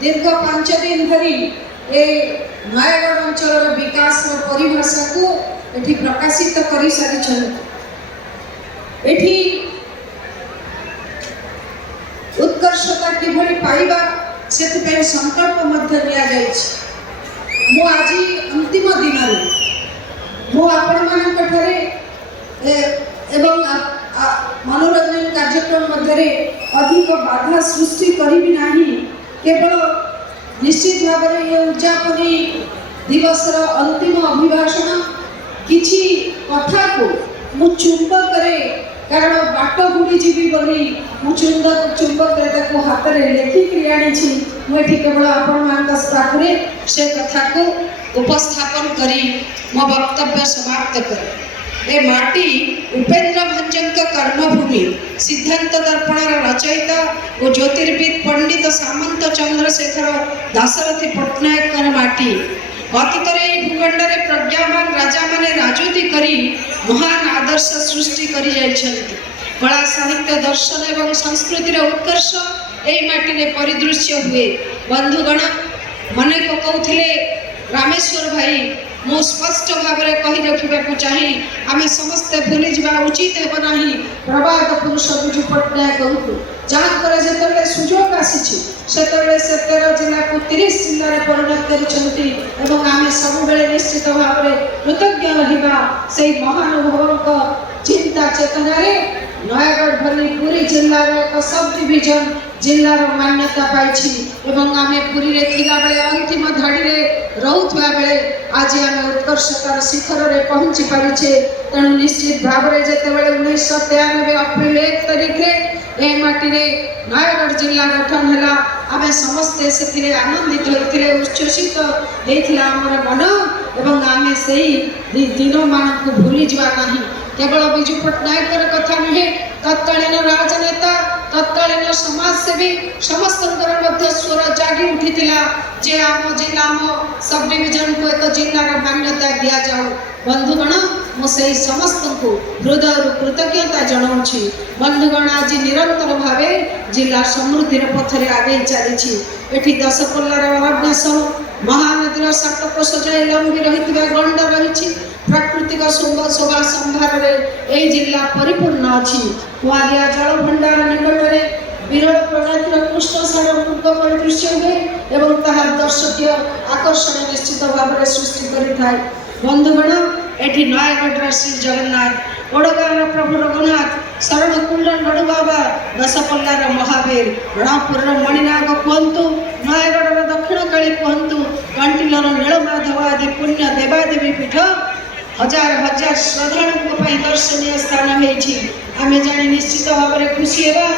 दीर्घ 5 दिन धरी ए नयगढ़ अंचल विकास परिभाषा को एठी प्रकाशित कर सारी एठी उत्कर्षता किभली पाइबा से संकल्प मध्य लिया जाइछि। मो आज अंतिम दिन मो आपण मानक ठरे एवं मनोरंजन कार्यक्रम मध्य अधिक बाधा सृष्टि करी नाही। केवल निश्चित भाव में ये उद्यापनी दिवस अंतिम अभिभाषण किछि कथा को मु चुंबक करे कारण बाट बुड़ी जीवी बोली मु चुंबक हाथ में लेखिक आनी मुझे केवल आपण पाखे से कथा को उपस्थापन करी मो वक्तव्य समाप्त करे। ए माटी उपेन्द्र भंजन कर्मभूमि सिद्धांत दर्पण रचयिता और ज्योतिर्विद पंडित सामंत चंद्रशेखर दाशरथी पट्टनायक माटी। अतीत भूखंड में प्रज्ञावान राजा माने राजूती करी महान आदर्श सृष्टि करी जाइछन्ति। कला साहित्य दर्शन एवं संस्कृतिर उत्कर्ष एई माटी रे परिदृश्य हुए। बंधुगण मने पकाउथिले रामेश्वर भाई मु स्पष्ट भाव में कही रखा चाहे आम समस्ते भूली जा उचित है ना प्रवाद पुरुष विजु पट्टनायक को जहाँ जो सुजोग आसी से 13 जिला को 30 जिले में परिणत कर आम सब निश्चित भाव में कृतज्ञ रहा से महानुभव चिंता चेतना नयगढ़ भली पूरी जिलार एक सब डिविजन जिलार मान्यता पाई एवं आम पुरी रे थिला बेले अंतिम धाड़ी रे रहउथवा बेले आज आम उत्कर्षतार शिखर रे पहुंची पारिछे। तेणु निश्चित भाव में जेते बेले 1993 अप्रैल 1 तारिख रे ए माटी रे नयगढ़ जिला गठन हैला आम समस्ते से आनंदित होते उच्छ्वसित होता आमर मन एवं आम से दिन मान को भूली जा नहीं। केवल विजु पट्टनायक कथा नुहे तत्कालीन राजनेता तत्कालीन समाजसेवी समस्त स्वर जागी उठी जे आम जिला आम सब डिविजन को एक जिलार मान्यता दि जाऊ। बंधुगण मुझे समस्त को हृदय कृतज्ञता जनाऊँगी। बंधुगण आज निरंतर भाव जिला समृद्धि पथरे आगे चली एटी दशपल्लार अरण्य सह महानदीर सातकोश जाए लंबी रही गंड रही प्राकृतिक शोभा संभार में जिला परिपूर्ण अच्छी। कुआरिया जल भंडार निकट में विरल प्रजातिर कृष्णसार मृग परिदृश्य हुए और ताहा दर्शकीय आकर्षण निश्चित भाव में सृष्टि करें। बंधुगण एटी नयगढ़ श्री जगन्नाथ ओडगार प्रभु रघुनाथ शरणकुंड नड़ू बाबा दशपल्लार महावीर रणपुर मणिनाग कहतु नयगढ़ दक्षिण काली कहतु कंटिलर नीलमाधव आदि पुण्य देवादेवी पीठ हजार हजार श्रद्धालुओं दर्शनीय स्थान होती आम जानी निश्चित भाव में खुशी है।